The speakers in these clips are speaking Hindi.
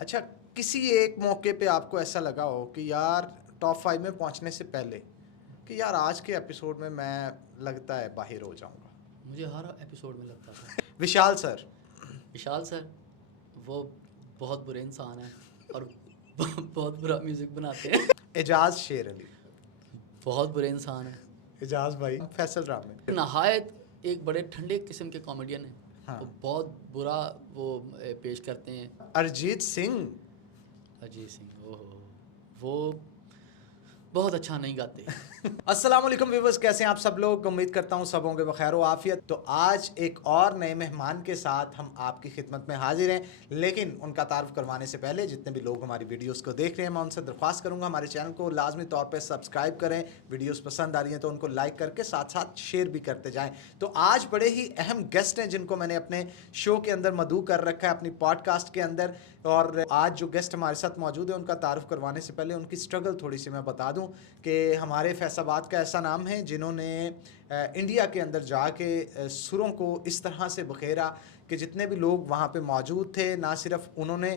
अच्छा, किसी एक मौके पे आपको ऐसा लगा हो कि यार टॉप 5 में पहुंचने से पहले कि यार आज के एपिसोड में मैं लगता है बाहर हो जाऊंगा? मुझे हर एपिसोड में लगता था। विशाल सर। विशाल सर वो बहुत बुरे इंसान हैं और बहुत बुरा म्यूज़िक बनाते हैं। एजाज शेर अली। बहुत बुरे इंसान हैं। एजाज भाई। फैसल रामे। नहायत एक बड़े ठंडे किस्म के कॉमेडियन हैं। हाँ। वो बहुत बुरा वो पेश करते हैं। अरिजीत सिंह। अजीत सिंह ओहो वो बहुत अच्छा नहीं गाते। अस्सलाम वालेकुम व्यूअर्स, कैसे हैं आप सब लोग? उम्मीद करता हूँ सब होंगे बखैर व आफियत। तो आज एक और नए मेहमान के साथ हम आपकी खिदमत में हाजिर हैं, लेकिन उनका तारुफ करवाने से पहले जितने भी लोग हमारी वीडियोस को देख रहे हैं मैं उनसे दरख्वास्त करूंगा हमारे चैनल को लाजमी तौर पे सब्सक्राइब करें। वीडियोस पसंद आ रही हैं तो उनको लाइक करके साथ साथ शेयर भी करते जाएं। तो आज बड़े ही अहम गेस्ट हैं जिनको मैंने अपने शो के अंदर मदऊ कर रखा है, अपनी पॉडकास्ट के अंदर। और आज जो गेस्ट हमारे साथ मौजूद है उनका तारुफ करवाने से पहले उनकी स्ट्रगल थोड़ी सी मैं बता दूं कि हमारे फैसलाबाद का ऐसा नाम है जिन्होंने इंडिया के अंदर जाके सुरों को इस तरह से बखेरा कि जितने भी लोग वहाँ पे मौजूद थे, ना सिर्फ उन्होंने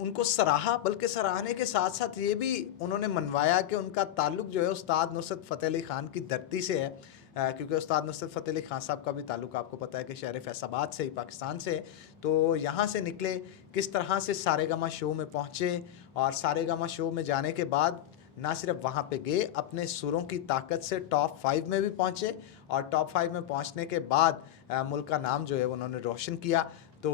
उनको सराहा बल्कि सराहने के साथ साथ ये भी उन्होंने मनवाया कि उनका ताल्लुक़ जो है उस्ताद नुसरत फ़तेह अली ख़ान की धरती से है। क्योंकि उस्ताद नुसरत फ़तेह अली ख़ान साहब का भी ताल्लुक़ आपको पता है कि शहर फैसलाबाद से ही, पाकिस्तान से। तो यहाँ से निकले, किस तरह से सारेगामा शो में पहुँचे और सारेगामा शो में जाने के बाद ना सिर्फ वहाँ पे गए, अपने सुरों की ताकत से टॉप 5 में भी पहुँचे और टॉप 5 में पहुँचने के बाद मुल्क का नाम जो है उन्होंने रोशन किया। तो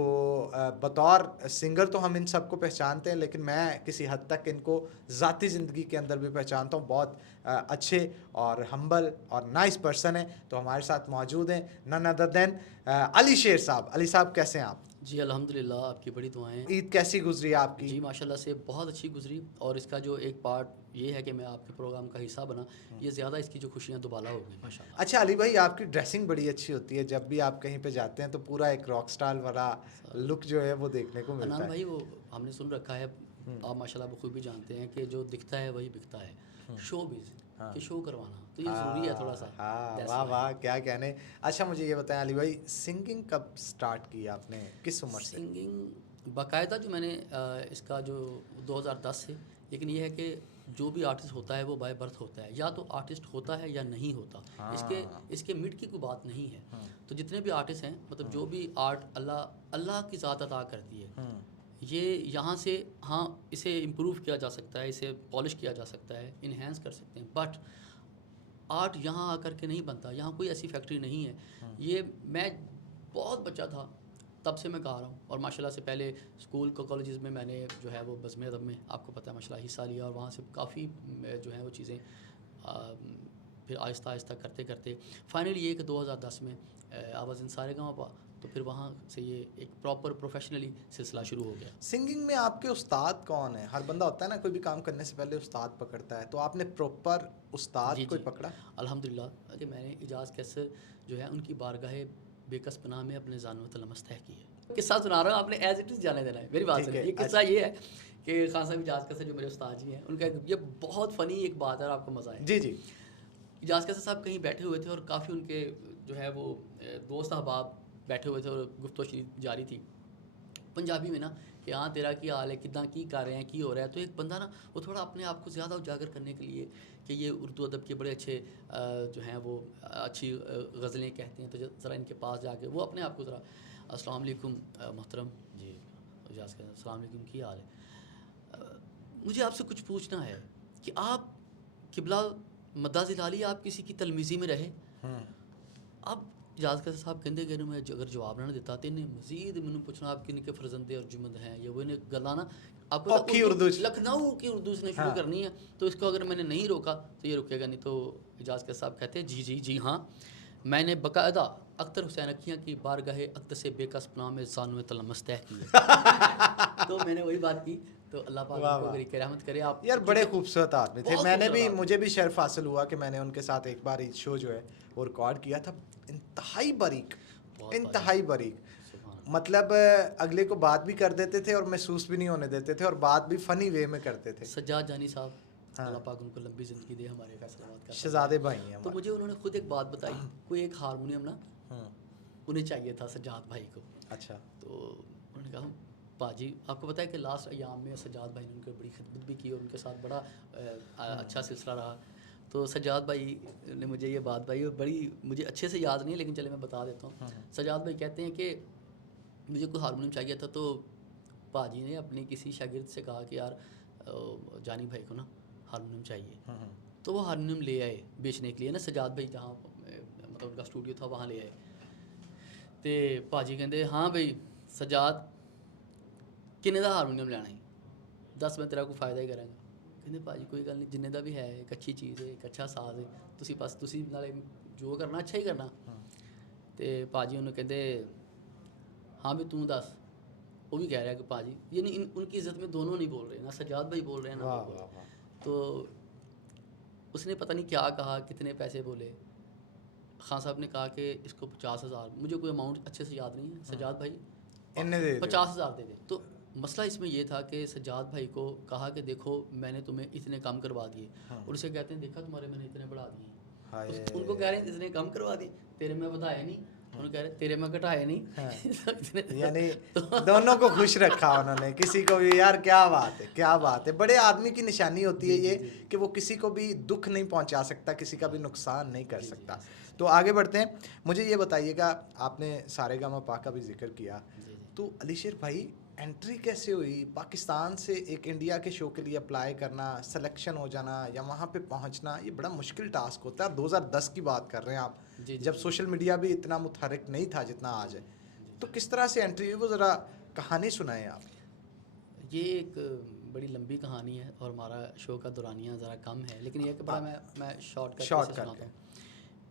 बतौर सिंगर तो हम इन सबको पहचानते हैं, लेकिन मैं किसी हद तक इनको ज़ाती ज़िंदगी के अंदर भी पहचानता हूँ। बहुत अच्छे और हम्बल और नाइस पर्सन है। तो हमारे साथ मौजूद हैं नन अदर देन अली शेर साहब। अली साहब, कैसे हैं आप? जी अल्हम्दुलिल्लाह, आपकी बड़ी दुआएं। ईद कैसी गुजरी आपकी? जी माशाल्लाह से बहुत अच्छी गुजरी। और इसका जो एक पार्ट ये है कि मैं आपके प्रोग्राम का हिस्सा बना, ये ज़्यादा इसकी जो खुशियाँ दुबाला हो गई माशाल्लाह। अच्छा अली भाई, आपकी ड्रेसिंग बड़ी अच्छी होती है। जब भी आप कहीं पे जाते हैं तो पूरा एक रॉक स्टार वाला सर लुक जो है वो देखने को मिलता अनान है। भाई वो हमने सुन रखा है, आप माशाल्लाह बखूबी जानते हैं कि जो दिखता है वही बिकता है। शो बिज़ हाँ। कि शो करवाना तो ये ज़रूरी है थोड़ा सा। हाँ, दैट्स वाह व्हाई। वाह, क्या कहने। अच्छा मुझे ये बताएं अली भाई, सिंगिंग कब स्टार्ट की आपने, किस उम्र से? सिंगिंग बाकायदा जो मैंने इसका जो 2010 से, लेकिन ये है कि जो भी आर्टिस्ट होता है वो बाय बर्थ होता है, या तो आर्टिस्ट होता है या नहीं होता। इसके हाँ। इसके मिड की कोई बात नहीं है। तो जितने भी आर्टिस्ट हैं, मतलब जो भी आर्ट अल्लाह अल्लाह की ज़ात अता करती है, ये यहाँ से हाँ इसे इम्प्रूव किया जा सकता है, इसे पॉलिश किया जा सकता है, इन्हेंस कर सकते हैं, बट आर्ट यहाँ आकर के नहीं बनता। यहाँ कोई ऐसी फैक्ट्री नहीं है। ये मैं बहुत बच्चा था तब से मैं गा रहा हूँ, और माशाल्लाह से पहले स्कूल को कॉलेजेस में मैंने जो है वो बज़्म अदब में आपको पता है माशाल्लाह हिस्सा लिया, और वहाँ से काफ़ी जो है वो चीज़ें फिर आहिस्ता आहिस्ता करते करते फाइनली ये कि 2010 में आवाज़ इन सारेगामा, तो फिर वहाँ से ये एक प्रॉपर प्रोफेशनली सिलसिला शुरू हो गया। सिंगिंग में आपके उस्ताद कौन है? हर बंदा होता है ना, कोई भी काम करने से पहले उस्ताद पकड़ता है, तो आपने प्रॉपर उस्ताद जी कोई जी पकड़ा? अल्हम्दुलिल्लाह कि मैंने इजाज़ कैसर जो है उनकी बारगाह बेकस पनाह में अपने जानव तलमस तय की है। किस्सा सुना रहा हूँ, आपने एज इट इज़ जाने देना है, मेरी बात ठीक सुनिए। है। ये किस्सा ये है कि खान साहब इजाज़ कैसर जो मेरे उस्ताद जी हैं, उनका ये बहुत फ़नी एक बात है और आपको मज़ा आएगा। जी जी। इजाज़ कैसर साहब कहीं बैठे हुए थे और काफ़ी उनके जो है वो दोस्त अहबाब बैठे हुए थे और गुफ्तगू जारी थी पंजाबी में ना, कि हाँ तेरा की हाल है, कितना की कर रहे हैं, की हो रहा है। तो एक बंदा ना वो थोड़ा अपने आप को ज़्यादा उजागर करने के लिए कि ये उर्दू अदब के बड़े अच्छे जो हैं वो अच्छी गज़लें कहते हैं, तो ज़रा इनके पास जाके वो अपने आप को ज़रा अस्सलाम वालेकुम मोहतरम जी इजाज़ कहते अस्सलाम वालेकुम, की हाल है, मुझे आपसे कुछ पूछना है कि आप किबला मद्दा ज़िलाली आप किसी की तलमीज़ी में रहे। अब इजाज़ कैसर साहब कहते कि मैं अगर जवाब ना दिता तो इन्हें मजीद मैंने पूछना आप किन के फरजंदे अर्जुमंद हैं, या वो इन्हें गला ना आपको औखी उर्दू च। लखनऊ की उर्दू से शुरू हाँ। करनी है। तो इसको अगर मैंने नहीं रोका तो ये रुकेगा नहीं। तो इजाज़ कैसर साहब कहते हैं जी जी जी हाँ, मैंने बाकायदा अख्तर हुसैन अखियाँ की बारगाह अख्तर से बेकस पनाह में ज़ानुए तलमस तय की है। तो मैंने वही बात की। तो अल्लाह पाक वाह उनको वाह अगर रहमत करे। आप यार, बड़े क्योंकि खूबसूरत आदमी थे। बहुत मैंने खूबसूरत भी, आदमी। मुझे भी शर्फ हासिल हुआ कि मैंने उनके साथ एक बार शो जो है वो रिकॉर्ड किया था। इंतहाई बारीक, बहुत इंतहाई बारीक। सुभान मतलब अगले को बात भी कर देते थे और महसूस भी नहीं होने देते थे, और बात भी फनी वे में करते थे। सज्जाद जानी साहब, हाँ। अल्लाह पाक उनको लंबी ज़िंदगी दे, हमारे फैसलाबाद का शहजादे भाई हैं सरदार। तो हमारे। मुझे उन्होंने खुद एक बात बताई, कोई एक हारमोनियम ना हम्म। उन्हें चाहिए था सज्जाद भाई को। अच्छा। तो उन्होंने कहा पाजी आपको पता है कि लास्ट अयाम में सज्जाद भाई ने उनकी बड़ी खिदमत भी की और उनके साथ बड़ा अच्छा सिलसिला रहा। तो सज्जाद भाई ने मुझे ये बात भाई बड़ी मुझे अच्छे से याद नहीं, लेकिन चले मैं बता देता हूँ। सज्जाद भाई कहते हैं कि मुझे कोई हारमोनियम चाहिए था, तो पाजी ने अपने किसी शागिर्द से कहा कि यार जानी भाई को ना हारमोनियम चाहिए, तो वो हारमोनियम ले आए बेचने के लिए ना। सज्जाद भाई जहाँ मतलब उनका स्टूडियो था वहाँ ले आए। तो पाजी कहते हाँ भाई सज्जाद किन्ने दा हारमोनियम लेना है, दस मैं तेरा कोई फ़ायदा ही करांगा। कहते भाजी कोई गल नहीं, जिन्ने दा भी है एक अच्छी चीज़ है, एक अच्छा साज है, तुसी बस तुसी नाले जो करना अच्छा ही करना। तो पाजी उन्होंने कहते हाँ भी तू दस। वो भी कह रहा है कि पाजी यानी उनकी इज्जत में दोनों नहीं बोल रहे, ना सज्जाद भाई बोल रहे हैं ना वो बोल रहे। तो उसने पता नहीं क्या कहा, कितने पैसे बोले। खान साहब ने कहा कि इसको 50,000, मुझे कोई अमाउंट अच्छे से याद नहीं है, सज्जाद भाई 50,000 दे दे। तो मसला इसमें यह था कि सज्जाद भाई को कहा कि देखो मैंने तुम्हें इतने कम करवा दिए, और उसे कहते हैं देखा तुम्हारे मैंने इतने बढ़ा दिए। उनको कह रहे हैं इतने कम करवा दिए, तेरे में बताए नहीं, उन्होंने कह रहे तेरे में घटाए नहीं। यानी दोनों को खुश रखा उन्होंने, किसी को भी यार क्या बात है, क्या बात है। बड़े आदमी की निशानी होती है ये कि वो किसी को भी दुख नहीं पहुंचा सकता, किसी का भी नुकसान नहीं कर सकता। तो आगे बढ़ते हैं, मुझे ये बताइएगा, आपने सारेगामापा का भी जिक्र किया, तो अलीशेर भाई एंट्री कैसे हुई पाकिस्तान से? एक इंडिया के शो के लिए अप्लाई करना, सिलेक्शन हो जाना या वहाँ पे पहुँचना, ये बड़ा मुश्किल टास्क होता है। 2010 की बात कर रहे हैं आप, जब सोशल मीडिया भी इतना मुतहरिक नहीं था जितना आज है। तो किस तरह से एंट्री हुई, वो ज़रा कहानी सुनाएं आप। ये एक बड़ी लंबी कहानी है और हमारा शो का दौरानिया ज़रा कम है, लेकिन ये कि बड़ा मैं शॉर्ट सुनाता हूँ।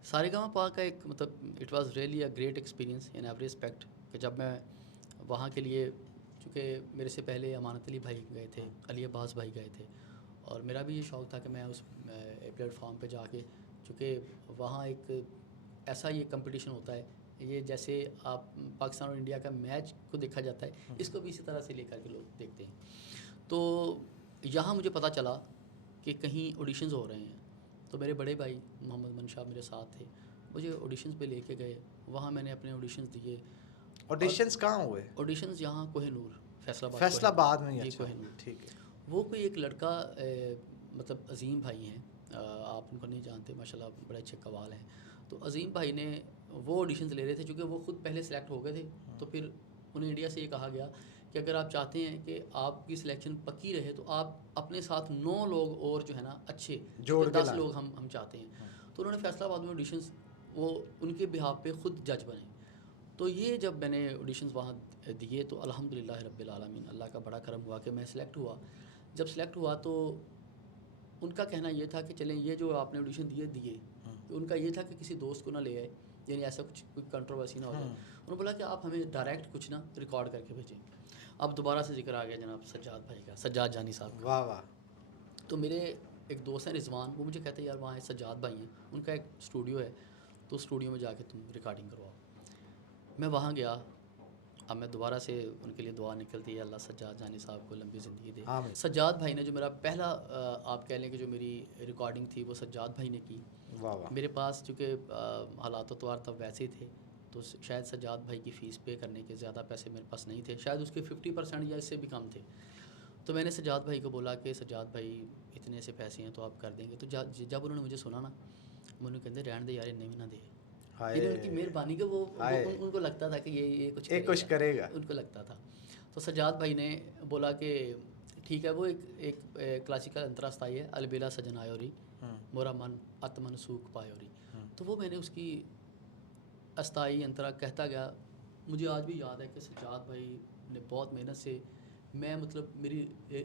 सारेगामापा का एक मतलब it was really a great experience in every respect कि जब मैं वहाँ के लिए, चूँकि मेरे से पहले अमानत अली भाई गए थे, अली अब्बास भाई गए थे, और मेरा भी ये शौक़ था कि मैं उस प्लेटफॉर्म पे जाके, चूँकि वहाँ एक ऐसा ये कंपटीशन होता है, ये जैसे आप पाकिस्तान और इंडिया का मैच को देखा जाता है, इसको भी इसी तरह से लेकर के लोग देखते हैं। तो यहाँ मुझे पता चला कि कहीं ऑडिशंस हो रहे हैं, तो मेरे बड़े भाई मोहम्मद मनशा मेरे साथ थे, मुझे ऑडिशंस पे लेके गए। वहाँ मैंने अपने ऑडिशंस दिए। ऑडिशंस कहाँ हुए? ऑडिशंस यहाँ कोहिनूर, फैसलाबाद में। जी अच्छा, कोहिनूर, ठीक है। वो कोई एक लड़का मतलब अज़ीम भाई हैं, आप उनको नहीं जानते, माशाल्लाह बड़े अच्छे कवाल हैं। तो अज़ीम भाई ने वो ऑडिशंस ले रहे थे, चूँकि वो खुद पहले सेलेक्ट हो गए थे, तो फिर उन्हें इंडिया से ये कहा गया कि अगर आप चाहते हैं कि आपकी सिलेक्शन पक्की रहे तो आप अपने साथ 9 लोग और जो है ना अच्छे जोड़ 10 लोग हम चाहते हैं। तो उन्होंने फैसलाबाद में ऑडिशंस वो उनके बिहाफ पे ख़ुद जज बने। तो ये जब मैंने ऑडिशंस वहाँ दिए तो अल्हम्दुलिल्लाह रब्बिल आलमीन, अल्लाह का बड़ा करम हुआ कि मैं सिलेक्ट हुआ। जब सिलेक्ट हुआ तो उनका कहना ये था कि चलें ये जो आपने ऑडिशन दिए, तो उनका ये था कि किसी दोस्त को ना ले आए, यानी ऐसा कुछ कोई कंट्रोवर्सी ना हो जाए। उन्होंने बोला कि आप हमें डायरेक्ट कुछ ना रिकॉर्ड करके भेजें। अब दोबारा से जिक्र आ गया जनाब सज्जाद भाई का, सज्जाद जानी साहब का। वाह वाह। तो मेरे एक दोस्त हैं रिजवान, वो मुझे कहते हैं यार वहाँ सज्जाद भाई हैं, उनका एक स्टूडियो है, तो स्टूडियो में जाके तुम रिकॉर्डिंग करवाओ। मैं वहाँ गया। अब मैं दोबारा से उनके लिए दुआ निकलती है, अल्लाह सज्जाद जानी साहब को लंबी ज़िंदगी दे। सज्जाद भाई ने जो मेरा पहला आप कह लें कि जो मेरी रिकॉर्डिंग थी वो सज्जाद भाई ने की। वाह। मेरे पास चूँकि हालात तौर तब वैसे ही थे, तो शायद सज्जाद भाई की फ़ीस पे करने के ज़्यादा पैसे मेरे पास नहीं थे, शायद उसके 50% या इससे भी कम थे। तो मैंने सज्जाद भाई को बोला कि सज्जाद भाई इतने से पैसे हैं तो आप कर देंगे। तो जब उन्होंने मुझे सुना ना, मुझे कहते रहने दे यार, इन्हें भी ना दे। उनकी मेहरबानी के वो उनको लगता था कि ये कुछ करेगा, उनको लगता था। तो सज्जाद भाई ने बोला कि ठीक है, वो एक क्लासिकल अंतरास्ताई है, अलबेला सजन आयोरी मोरा मन अतमन सूख पायोरी। तो वो मैंने उसकी अस्थाई अंतरा कहता गया। मुझे आज भी याद है कि सज्जाद भाई ने बहुत मेहनत से, मैं मतलब मेरी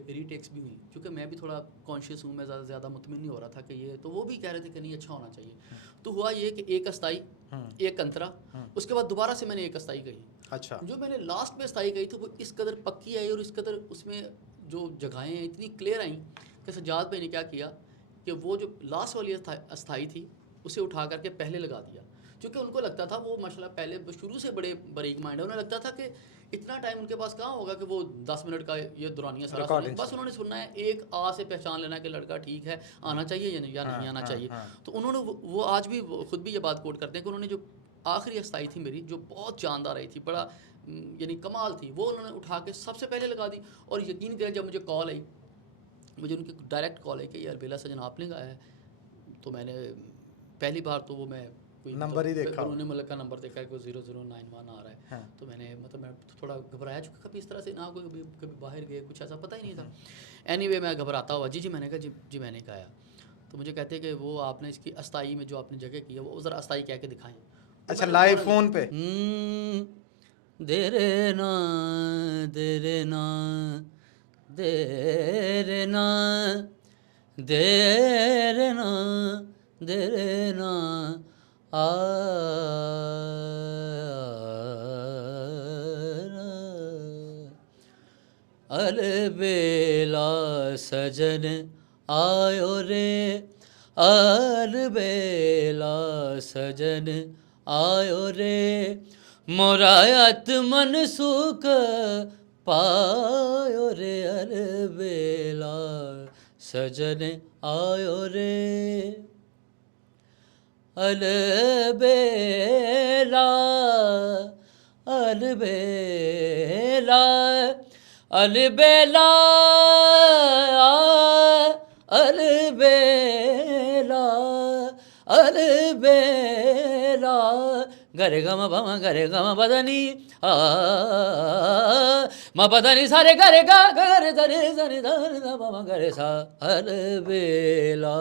रीटेक्स भी हुई, क्योंकि मैं भी थोड़ा कॉन्शियस हूँ, मैं ज़्यादा मुतमिन नहीं हो रहा था कि ये, तो वो भी कह रहे थे कि नहीं अच्छा होना चाहिए। तो हुआ ये कि एक अस्थाई एक अंतरा, उसके बाद दोबारा से मैंने एक अस्थाई कही। अच्छा। जो मैंने लास्ट में अस्थाई कही थी वो इस कदर पक्की आई और इस कदर उसमें जो जगहें हैं इतनी क्लियर आई कि सज्जाद भाई ने क्या किया कि वो जो लास्ट वाली अस्थाई थी उसे उठा करके पहले लगा दिया, क्योंकि उनको लगता था, वो माशाल्लाह पहले शुरू से बड़े बारीक माइंड है, उन्हें लगता था कि इतना टाइम उनके पास कहाँ होगा कि वो 10 मिनट का ये दौरानिया सारा सुने। बस उन्होंने सुनना है, एक आ से पहचान लेना कि लड़का ठीक है, आना चाहिए या नहीं आना चाहिए। तो उन्होंने वो आज भी खुद भी ये बात कोट करते हैं कि उन्होंने जो आखिरी अस्थाई थी मेरी, जो बहुत जानदार आई थी, बड़ा यानी कमाल थी, वो उन्होंने उठा के सबसे पहले लगा दी। और यकीन करें जब मुझे कॉल आई, मुझे उनकी डायरेक्ट कॉल आई कि यार बेला सजन आपने गाया है, तो मैंने पहली बार तो वो मैं कोई नंबर ही देखा, उन्होंने मतलब का नंबर देखा कि 0091 आ रहा है। हाँ। तो मैंने मतलब मैं थोड़ा घबराया, चूँकि कभी इस तरह से ना कोई कभी बाहर गए, कुछ ऐसा पता ही नहीं था। एनीवे मैं घबराता हुआ जी मैंने कहा जी मैंने गाया। तो मुझे कहते कि वो आपने इसकी अस्थाई में जो आपने जगह की है वो ज़रा अस्थाई कह के दिखाएं। तो अच्छा, मैंने लाइव फ़ौरन, फोन पे? देरे ना देरे ना देरे ना देरे ना देरे ना आ अलबेला सजन आयो रे, अलबेला सजन आयो रे, मोरायत मन सुख पायो रे, अलबेला सजन आयो रे, अलबेला अलबेला अलबेला अलबेला अलबेला गरे गम बम गरे गम बदनी म बदनी सारे गरे गा गरे दरे दरे दरे बम गरे सा, अलबेला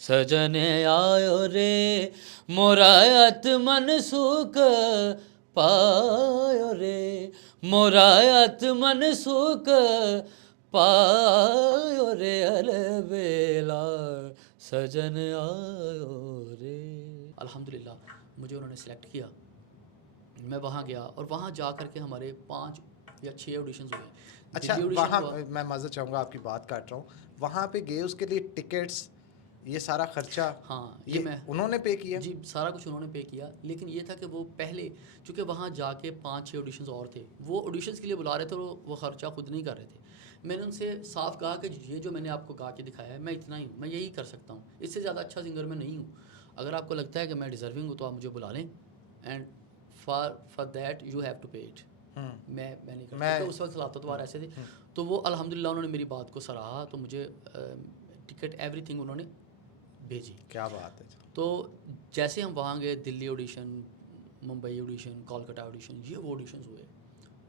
सजन आयो रे, मोरायत मन सुख पायो रे, मोरायत मन सुख पायो रे, अलबेला सजन आयो रे। अल्हम्दुलिल्लाह मुझे उन्होंने सेलेक्ट किया, मैं वहाँ गया और वहाँ जा कर के हमारे 5 या 6 ऑडिशंस हुए। अच्छा, दिल्ली ऑडिशन वहाँ हुआ। मैं माज़रत चाहूँगा, आपकी बात काट रहा हूँ, वहाँ पे गए उसके लिए टिकट्स, ये सारा खर्चा हाँ, ये मैं उन्होंने पे किया? जी सारा कुछ उन्होंने पे किया, लेकिन ये था कि वो पहले चूँकि वहाँ जाके 5-6 ऑडिशंस और थे, वो ऑडिशंस के लिए बुला रहे थे, वो खर्चा खुद नहीं कर रहे थे। मैंने उनसे साफ कहा कि ये जो मैंने आपको गा के दिखाया है मैं इतना ही हूँ, मैं यही कर सकता हूँ, इससे ज़्यादा अच्छा सिंगर मैं नहीं हूँ। अगर आपको लगता है कि मैं डिज़र्विंग हूँ तो आप मुझे बुला लें, and for that you have to pay it. मैं नहीं कर सकता, उस वक्त हालात तो ऐसे थे। तो वो अल्हम्दुलिल्लाह उन्होंने मेरी बात को सराहा, तो मुझे टिकट एवरीथिंग उन्होंने भेजी। क्या बात है। तो जैसे हम वहाँ गए, Delhi audition, Mumbai audition, Kolkata audition, ये वो ऑडिशंस हुए,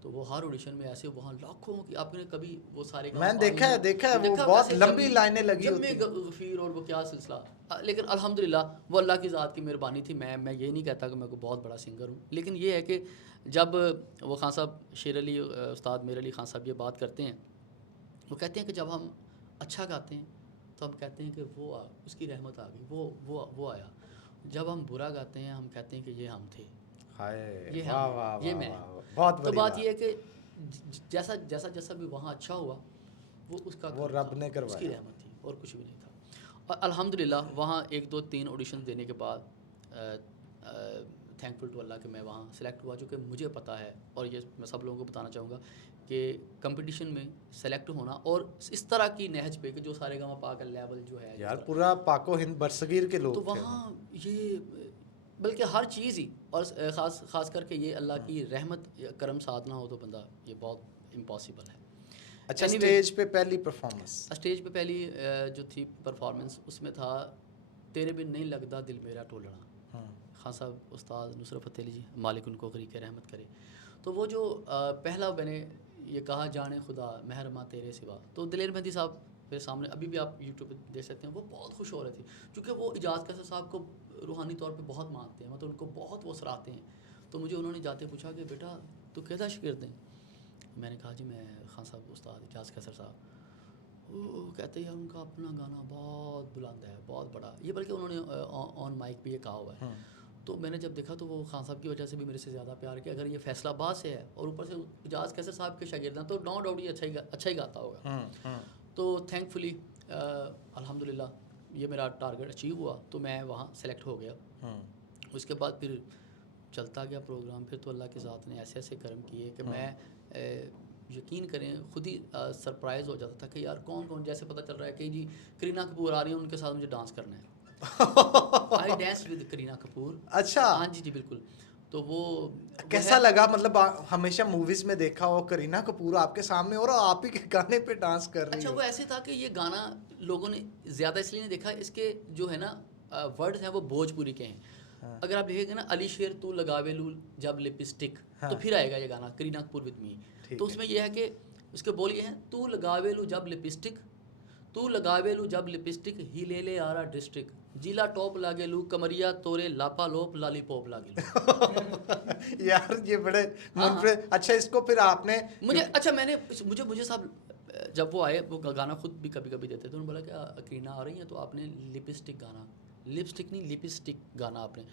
तो वो हर ऑडिशन में ऐसे वहाँ लाखों की, आपने कभी वो सारे मैंने देखा है वो बहुत लंबी लाइनें लगी होती हैं, गफ़ीर और वो क्या सिलसिला। लेकिन अल्हम्दुलिल्लाह वो अल्लाह की ज़ात की मेहरबानी थी। मैं ये नहीं कहता कि मैं कोई बहुत बड़ा सिंगर हूँ, लेकिन ये है कि जब वो खान साहब शेर अली उस्ताद मेर अली खान साहब ये बात करते हैं, वो कहते हैं कि जब हम अच्छा गाते हैं तो हम कहते हैं कि वो उसकी रहमत आ गई, वो आया। जब हम बुरा गाते हैं हम कहते हैं कि ये हम थे, ये वाह वाह ये मैं। बहुत तो बड़ी बात ये है कि जैसा जैसा जैसा भी वहाँ अच्छा हुआ वो उसका वो रब ने उसकी करवाया। रहमत थी और कुछ भी नहीं था। और अल्हम्दुलिल्लाह वहाँ 1 2 3 ऑडिशन देने के बाद थैंकफुल टू अल्लाह कि मैं वहाँ सेलेक्ट हुआ, जो कि मुझे पता है, और ये मैं सब लोगों को बताना चाहूँगा कि कंपटीशन में सेलेक्ट होना और इस तरह की नहज पे कि जो सारे गामा पा का लेवल जो है यार, पूरा पाको हिंद बरसगीर के लोग तो थे वहाँ ये बल्कि हर चीज़ ही, और ख़ास करके ये अल्लाह की रहमत या करम साथ ना हो तो बंदा ये बहुत इम्पॉसिबल है। अच्छा, Anyway, स्टेज पे पहली परफॉर्मेंस? स्टेज पे पहली जो थी परफॉर्मेंस, उसमें था तेरे बिन नहीं लगता दिल मेरा टोलना। खान साहब उस्ताद नुसरत फ़तेह अली जी, मालिक उनको गरीक रहमत करे। तो वो जो पहला मैंने ये कहा जाने खुदा मेहरमा तेरे सिवा, तो दिलेर मेहंदी साहब मेरे सामने अभी भी आप यूट्यूब पे देख सकते हैं, वो बहुत खुश हो रहे थे क्योंकि वो इजाज़ कैसर साहब को रूहानी तौर पे बहुत मानते हैं, मतलब उनको बहुत वो सराहते हैं। तो मुझे उन्होंने जाते पूछा कि बेटा तू कैसा शागिर्द है? मैंने कहा जी मैं खान साहब उस्ताद इजाज़ कैसर साहब। वो कहते हैं उनका अपना गाना बहुत बुलंद है, बहुत बड़ा, ये बल्कि उन्होंने ऑन माइक भी ये कहा हुआ है। तो मैंने जब देखा तो वो खान साहब की वजह से भी मेरे से ज़्यादा प्यार किया। अगर ये फैसलाबाद से है और ऊपर से इजाज़ कैसर साहब के शागिर्द हैं तो नो डाउट ये अच्छा ही गाता होगा। तो थैंकफुली अल्हम्दुलिल्लाह ये मेरा टारगेट अचीव हुआ, तो मैं वहाँ सेलेक्ट हो गया। उसके बाद फिर चलता गया प्रोग्राम, फिर तो अल्लाह के ज़ात ने ऐसे ऐसे करम किए कि मैं यकीन करें खुद ही सरप्राइज़ हो जाता था कि यार कौन कौन, जैसे पता चल रहा है कि जी करीना कपूर आ रही है, उनके साथ मुझे डांस करना है। I dance with Kareena Kapoor. अच्छा, हाँ जी बिल्कुल। तो वो कैसा है। लगा? मतलब हमेशा मूवीज में देखा हो करीना कपूर आपके सामने और आप ही के गाने पे डांस कर रही अच्छा, हो। वो ऐसे था कि ये गाना लोगों ने ज़्यादा इसलिए नहीं देखा, इसके जो है ना वर्ड्स हैं वो भोजपुरी के हैं। हाँ अगर आप देखेंगे ना, अली शेर तू लगावे लू जब लिपस्टिक, तो हाँ फिर आएगा ये गाना करीना कपूर विद मी। तो ठीक है। उसमें ये है कि उसके बोल ये हैं, तू लगावे लू जब लिपस्टिक, तू लगावे लू जब लिपस्टिक, ही ले ले आरा डिस्ट्रिक्ट, जिला टॉप लागे लू कमरिया तोरे लापा लोप लॉलीपॉप लागे लू। यार ये बड़े हाँ मन हाँ। पे। अच्छा इसको फिर आपने मुझे अच्छा मैंने मुझे मुझे साहब जब वो आए, वो गाना खुद भी कभी कभी देते थे, उन्होंने बोला कि करीना आ रही है तो आपने लिपस्टिक गाना, लिपस्टिक नहीं लिपस्टिक गाना आपने,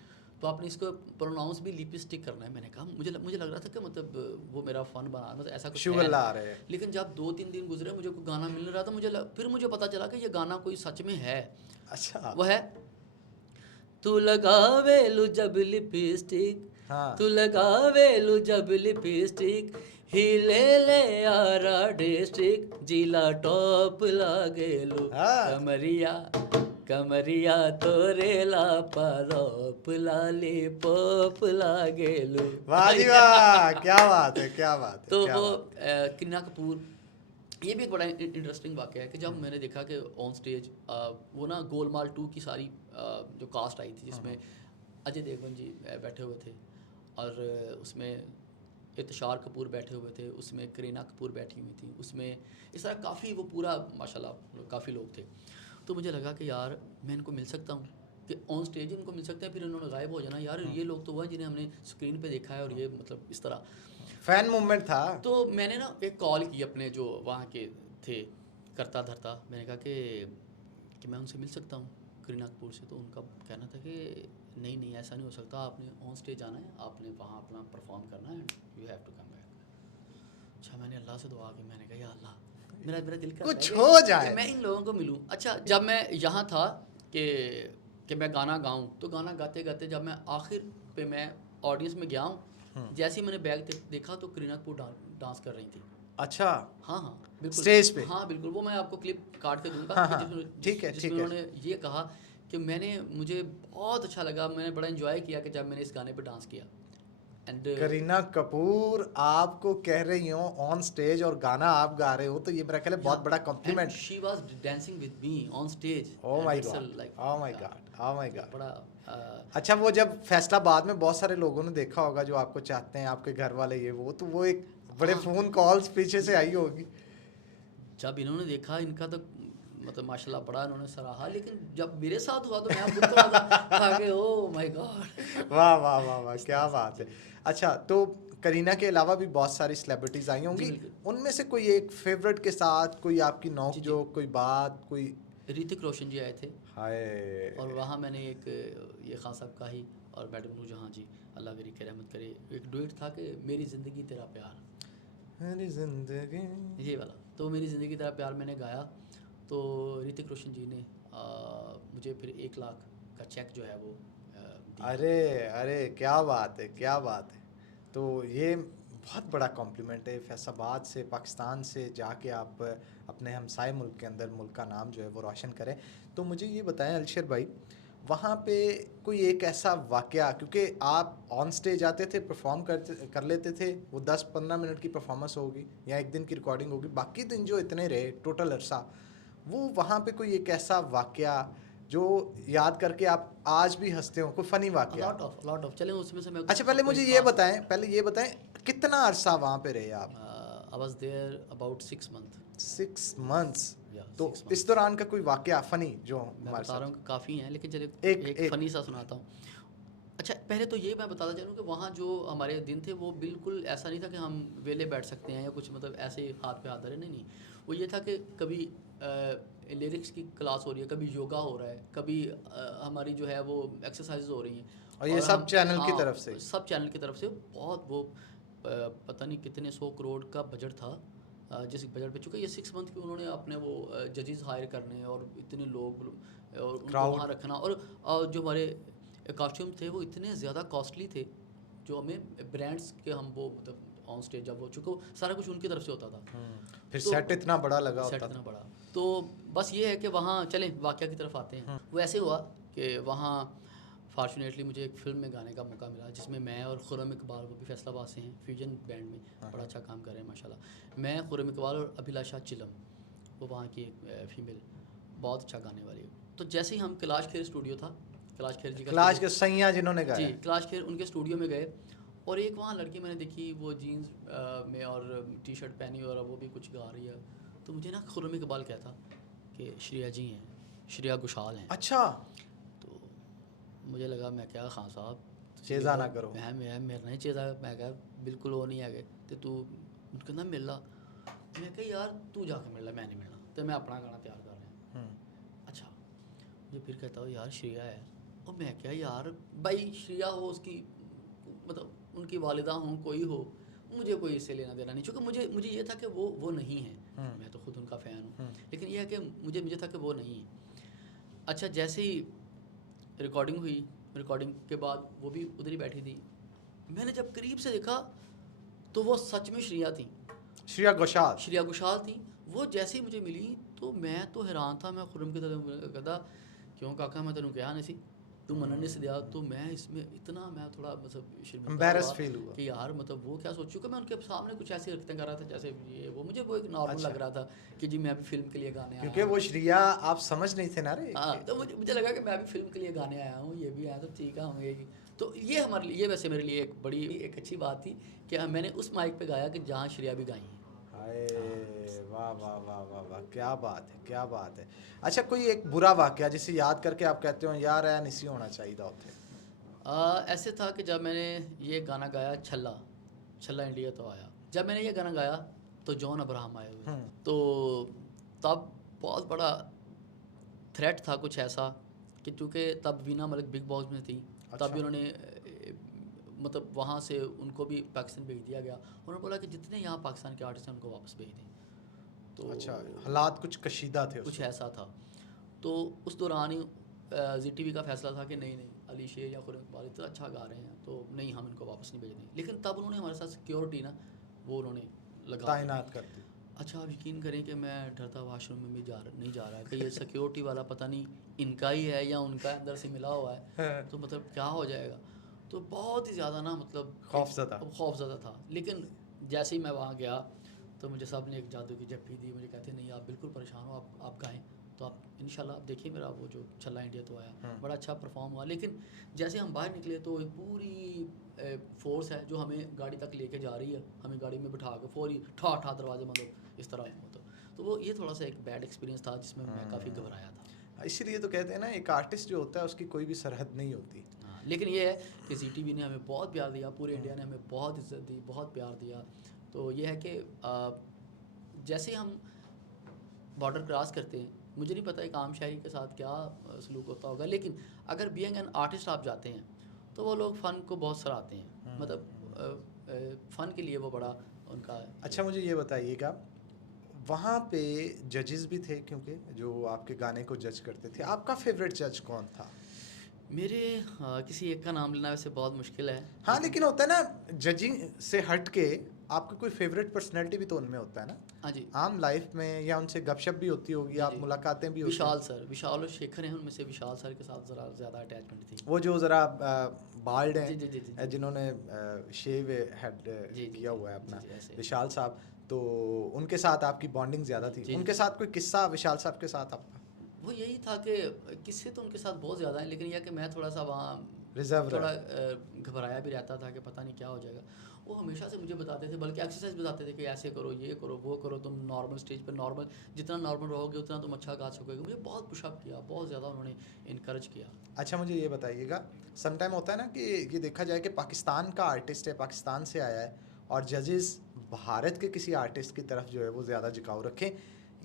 तो आपने इसको प्रोनाउंस भी लिपस्टिक करना है। मैंने कहा मुझे लग रहा था कि मतलब वो मेरा फन बना, मतलब ऐसा कुछ शुगर है ला नहीं। रहे हैं। लेकिन जब 2-3 दिन गुजरे मुझे कोई गाना मिल नहीं रहा था, फिर मुझे पता चला कि ये गाना कोई सच में है। अच्छा वो है, तू लगावे लू जब लिपस्टिक, हाँ तू लगावे लू जब लिपस्टिक, ही ले ले आरा डिस्ट्रिक्ट, जिला टॉप लागे लू हाँ कमरिया, कमरिया तोरे ला पारोप लाली पॉप लागे लू। वाह जी वाह, क्या बात है, क्या बात है, तो क्या वो बात करीना कपूर, ये भी एक बड़ा इंटरेस्टिंग वाक़या है कि जब मैंने देखा कि ऑन स्टेज वो ना गोलमाल 2 की सारी जो कास्ट आई थी, जिसमें अजय देवगन जी बैठे हुए थे, और उसमें इत्तशार कपूर बैठे हुए थे, उसमें करीना कपूर बैठी हुई थी, उसमें इस तरह काफ़ी वो पूरा माशाल्लाह काफ़ी लोग थे। तो मुझे लगा कि यार मैं इनको मिल सकता हूँ, कि ऑन स्टेज इनको मिल सकते हैं, फिर इन्होंने गायब हो जाना यार, ये लोग तो वह जिन्हें हमने स्क्रीन पे देखा है, और ये मतलब इस तरह। फैन मूवमेंट था। तो मैंने ना एक कॉल की अपने जो वहाँ के थे करता धरता, मैंने कहा कि मैं उनसे मिल सकता हूँ करीना कपूर से। तो उनका कहना था कि नहीं नहीं ऐसा नहीं हो सकता, आपने ऑन स्टेज आना है, आपने वहाँ अपना परफॉर्म करना है, you have to come back. अच्छा, मैंने अल्लाह से दुआ की, मैंने कहा या अल्लाह, मेरा दिल कर कुछ रहा है हो जाए। कि मैं इन लोगों को मिलूँ। अच्छा, जब मैं यहाँ था कि मैं गाना गाऊँ, तो गाना गाते गाते जब मैं आखिर पे मैं ऑडियंस में गया हूँ, जैसे ही मैंने बैग देखा तो करीना कपूर डांस कर रही थी। अच्छा हाँ हाँ बिल्कुल, स्टेज पे। हाँ बिल्कुल, वो मैं आपको क्लिप काट के दूंगा हाँ कि हाँ ठीक है जिसमें ठीक है। उन्होंने ये कहा कि मुझे बहुत अच्छा लगा, मैंने बड़ा एंजॉय किया कि जब मैंने इस गाने पे डांस किया। एंड करीना कपूर आपको कह रही हो ऑन स्टेज और गाना आप गा रहे हो, तो ये मेरा ख्याल है बहुत बड़ा and compliment. She was dancing with me on stage, oh my it's god, like oh my god, oh my god. बड़ा अच्छा वो जब फैसलाबाद में बहुत सारे लोगों ने देखा होगा जो आपको चाहते हैं, आपके घर वाले ये वो, तो वो एक बड़े हाँ। फोन कॉल्स पीछे से आई होगी। जब इन्होंने देखा इनका तो मतलब माशाल्लाह बड़ा इन्होंने सराहा, लेकिन जब मेरे साथ हुआ तो मैं खुद तो था कि ओ माय गॉड। वाह वाह वाह वाह, क्या बात है। अच्छा तो करीना के अलावा भी बहुत सारी सेलिब्रिटीज आई जी होंगी, बिल्कुल। उनमें से कोई एक फेवरेट के साथ कोई आपकी नोक जी, जी। जोक, कोई बात, कोई? ऋतिक रोशन जी आए थे, हाय। और वहाँ मैंने एक ये खान साहब का ही और मैडम नूरजहाँ जी, अल्लाह करी के रहमत करे, एक डुएट था कि मेरी ज़िंदगी तेरा प्यार, मेरी जिंदगी। ये वाला। तो मेरी ज़िंदगी तेरा प्यार मैंने गाया, तो ऋतिक रोशन जी ने मुझे फिर 1 लाख का चेक जो है वो दिया। अरे अरे क्या बात है, क्या बात है। तो ये बहुत बड़ा कॉम्प्लीमेंट है, फैसलाबाद से, पाकिस्तान से जाके आप अपने हमसाए मुल्क के अंदर मुल्क का नाम जो है वो रोशन करें। तो मुझे ये बताएं अलशर भाई, वहाँ पे कोई एक ऐसा वाक़या, क्योंकि आप ऑन स्टेज आते थे, परफॉर्म कर लेते थे, वो 10-15 मिनट की परफॉर्मेंस होगी या एक दिन की रिकॉर्डिंग होगी, बाकी दिन जो इतने रहे टोटल अरसा, वो वहाँ पे कोई एक ऐसा वाक़या जो याद करके आप आज भी हंसते हो, कोई फ़नी वाक़या? लॉट ऑफ चलें उसमें से मैं अच्छा पहले मुझे ये बताएं, कितना अरसा वहाँ पे रहे आप? I was there about 6 month. 6 months. या तो 6 इस मंथ्स। दौरान का कोई वाक़या फ़नी जो मैं हमारे बता रहा साथ? हूँ कि काफ़ी हैं, लेकिन चलिए एक एक एक फ़नी सा सुनाता हूँ। अच्छा, पहले तो ये मैं बताता चलूँ कि वहाँ जो हमारे दिन थे वो बिल्कुल ऐसा नहीं था कि हम वेले बैठ सकते हैं या कुछ मतलब ऐसे ही हाथ पे हाथ धरे, नहीं नहीं। वो ये था कि कभी लिरिक्स की क्लास हो रही है, कभी योगा हो रहा है, कभी हमारी जो है वो एक्सरसाइज हो रही हैं, और ये सब हम चैनल की हाँ तरफ से? सब चैनल की तरफ से। बहुत वो पता नहीं कितने 100 करोड़ का बजट था, जिस बजट पे, चूँकि ये 6 मंथ के उन्होंने अपने वो जजेस हायर करने और इतने लोग और उनको क्राउड। वहाँ रखना, और जो हमारे कॉस्ट्यूम थे वो इतने ज़्यादा कॉस्टली थे, जो हमें ब्रांड्स के हम वो मतलब ऑन स्टेज जब हो चुके सारा कुछ उनकी तरफ से होता था। फिर तो सेट इतना बड़ा लगा सेट होता इतना था। बड़ा। तो बस ये है कि वहाँ चलें वाक़या की तरफ आते हैं। वो ऐसे हुआ कि वहाँ फॉर्चुनेटली मुझे एक फ़िल्म में गाने का मौका मिला जिसमें मैं और खुर्रम इकबाल, वो भी फैसलाबाद से हैं, फ्यूजन बैंड में बड़ा अच्छा काम कर रहे हैं माशाल्लाह। मैं, खुर्रम इकबाल और अभिलाषा चिलम, वो वहाँ की एक फीमेल, बहुत अच्छा गाने वाली है। तो जैसे ही हम कैलाश खेर स्टूडियो था, कैलाश खेर जी का क्लास के स्टूडियो- सैया जिन्होंने जी, गाया। कैलाश खेर उनके स्टूडियो में गए और एक वहाँ लड़की मैंने देखी, वो जीन्स में और टी शर्ट पहनी और वो भी कुछ गा रही है। तो मुझे ना खुर्रम इकबाल कहता कि श्रेया जी हैं, श्रेया घोषाल हैं। अच्छा, तो मुझे लगा, मैं क्या खान साहब चेज़ा ना करो। मैं मेरा नहीं चेज़ा, मैं क्या बिल्कुल वो नहीं है तो तू कहना मिल ला। मैं कहा यार तू जाके मिल ला, मैं नहीं मिलना, तो मैं अपना गाना तैयार कर रहा हूँ। अच्छा, मुझे फिर कहता हो यार श्रेया है, और मैं क्या यार भाई श्रेया हो, उसकी मतलब उनकी वालिदा हो, कोई हो, मुझे कोई इससे लेना देना नहीं, क्योंकि मुझे ये था कि वो नहीं है। मैं तो खुद उनका फ़ैन हूँ, लेकिन यह है कि मुझे था कि वो नहीं है। अच्छा, जैसे ही रिकॉर्डिंग हुई, रिकॉर्डिंग के बाद वो भी उधर ही बैठी थी, मैंने जब करीब से देखा तो वो सच में श्रेया थी, श्रेया घोषाल। श्रेया घोषाल थी। वो जैसे ही मुझे मिली तो मैं तो हैरान था। मैं खुर्रम की तरफ कहता, क्यों काका मैं तेन कहा नहीं सी, तू मनन नहीं से दिया। तो मैं इसमें इतना, मैं थोड़ा मतलब शर्मिंदा एम्बैरस हुआ फील हुआ। कि यार मतलब वो क्या सोचूं कि मैं उनके सामने कुछ ऐसी हरकतें कर रहा था जैसे ये वो, मुझे वो एक नॉर्मल अच्छा, लग रहा था कि जी मैं भी फिल्म के लिए गाने आया क्योंकि हूँ। वो श्रेया आप समझ नहीं थे ना रे हाँ, तो मुझे लगा कि मैं भी फिल्म के लिए गाने आया हूँ, ये भी आया, तो ठीक है हम ये। तो ये हमारे लिए, ये वैसे मेरे लिए एक बड़ी एक अच्छी बात थी कि मैंने उस माइक पे गाया कि जहाँ श्रेया भी गाई है। हाय, वाह वाह वाह वाह वाह, क्या बात है, क्या बात है। अच्छा, कोई एक बुरा वाकया जिसे याद करके आप कहते हो यार ऐ नहीं सी होना चाहिए उथे? ऐसे था कि जब मैंने ये गाना गाया, छल्ला छल्ला इंडिया तो आया, जब मैंने ये गाना गाया तो जॉन अब्राहम आए हुए। तो तब बहुत बड़ा थ्रेट था कुछ ऐसा कि चूँकि तब वीना मलिक बिग बॉस में थी, तब अच्छा। भी उन्होंने मतलब वहाँ से उनको भी पाकिस्तान भेज दिया गया। उन्होंने बोला कि जितने यहाँ पाकिस्तान के आर्टिस्ट हैं उनको वापस भेज दें। तो अच्छा, हालात कुछ कशीदा थे उस कुछ वक्त। ऐसा था। तो उस दौरान ही ZTV का फैसला था कि नहीं अली शेर या खुर्रम इकबाल इतना अच्छा गा रहे हैं तो नहीं, हम इनको वापस नहीं भेज दें। लेकिन तब उन्होंने हमारे साथ सिक्योरिटी ना, वो उन्होंने लगा दी। तैनात कर दी। अच्छा, आप यकीन करें कि मैं डरता वाशरूम में भी नहीं जा रहा कि ये सिक्योरिटी वाला पता नहीं इनका ही है या उनका अंदर से मिला हुआ है, तो मतलब क्या हो जाएगा। तो बहुत ही ज़्यादा ना मतलब खौफज़दा था। लेकिन जैसे ही मैं वहाँ गया तो मुझे सब ने एक जादू की जप्पी दी। मुझे कहते नहीं आप बिल्कुल परेशान हो, आप गाएँ, तो आप इंशाल्लाह आप देखिए मेरा वो जो छल्ला इंडिया तो आया, बड़ा अच्छा परफॉर्म हुआ। लेकिन जैसे हम बाहर निकले तो एक पूरी फोर्स है जो हमें गाड़ी तक लेके जा रही है, हमें गाड़ी में बिठा के फौरी ठा ठा दरवाजे मतलब इस तरह तो वो ये थोड़ा सा एक बैड एक्सपीरियंस था जिसमें मैं काफ़ी घबराया था। इसीलिए तो कहते हैं ना, एक आर्टिस्ट जो होता है उसकी कोई भी सरहद नहीं होती। हाँ, लेकिन ये है कि ZTV ने हमें बहुत प्यार दिया, पूरे इंडिया ने हमें बहुत इज्जत दी, बहुत प्यार दिया। तो ये है कि जैसे हम बॉर्डर क्रॉस करते हैं, मुझे नहीं पता एक आम शहरी के साथ क्या सलूक होता होगा, लेकिन अगर बीइंग एन आर्टिस्ट आप जाते हैं तो वो लोग फ़न को बहुत सराहते हैं, मतलब फ़न के लिए वो बड़ा उनका। अच्छा, मुझे ये बताइएगा, वहाँ पे जजेस भी थे क्योंकि जो आपके गाने को जज करते थे, आपका फेवरेट जज कौन था? मेरे किसी एक का नाम लेना वैसे बहुत मुश्किल है। हाँ, लेकिन होता है ना, जजिंग से हट के आपका कोई फेवरेट पर्सनैलिटी भी तो उनमें होता है ना, हाँ जी, आम लाइफ में, या उनसे गपशप भी होती होगी, जी आप जी, मुलाकातें भी होती विशाल हैं। सर, विशाल और शेखर हैं, उनमें से विशाल सर के साथ ज़रा ज़्यादा अटैचमेंट थी। वो जो ज़रा बाल्ड जी जी जी जी हैं, जी जिन्होंने शेव हेड जी जी किया जी हुआ है जी अपना, जी, ऐसे विशाल साहब, तो उनके साथ आपकी बॉन्डिंग ज़्यादा थी। जी जी उनके जी। साथ कोई किस्सा विशाल साहब के साथ आपका? वो यही था कि किस्से तो उनके साथ बहुत ज़्यादा हैं, लेकिन यह कि मैं थोड़ा सा वहाँ रिजर्व थोड़ा रहे। घबराया भी रहता था कि पता नहीं क्या हो जाएगा। वो हमेशा से मुझे बताते थे, बल्कि एक्सरसाइज बताते थे कि ऐसे करो, ये करो, वो करो, तुम नॉर्मल स्टेज पर नॉर्मल जितना नॉर्मल रहोगे उतना तुम अच्छा गा सकोगे। मुझे बहुत पुशअप किया, बहुत ज़्यादा उन्होंने इनकरेज किया। अच्छा, मुझे ये बताइएगा, सम टाइम होता है ना कि ये देखा जाए कि पाकिस्तान का आर्टिस्ट है, पाकिस्तान से आया है, और जजेस भारत के किसी आर्टिस्ट की तरफ जो है वो ज़्यादा झुकाव रखें,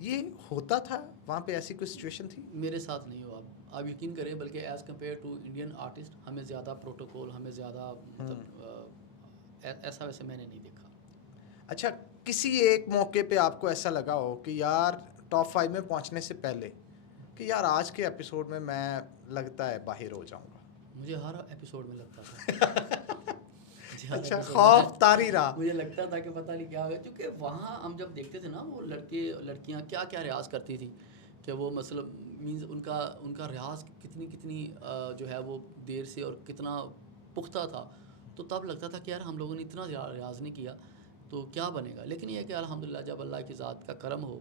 ये होता था वहाँ पे? ऐसी कोई सिचुएशन थी? मेरे साथ नहीं हुआ, आप यकीन करें, बल्कि as compared to Indian artist हमें ज़्यादा प्रोटोकॉल, हमें ज़्यादा मतलब ऐसा वैसे मैंने नहीं देखा। अच्छा, किसी एक मौके पे आपको ऐसा लगा हो कि यार टॉप 5 में पहुंचने से पहले कि यार आज के एपिसोड में मैं लगता है बाहर हो जाऊंगा? मुझे हर एपिसोड में लगता था मुझे हर अच्छा, एपिसोड खौफ में तारी रहा। मुझे लगता था कि पता नहीं क्या होगा, क्योंकि वहाँ हम जब देखते थे ना वो लड़के लड़कियाँ क्या क्या रियाज करती थी, कि वो मतलब मींस उनका उनका रियाज कितनी कितनी जो है वो देर से और कितना पुख्ता था। तो तब लगता था कि यार हम लोगों ने इतना रियाज नहीं किया तो क्या बनेगा। लेकिन ये है कि अल्हम्दुलिल्लाह जब अल्लाह की ज़ात का करम हो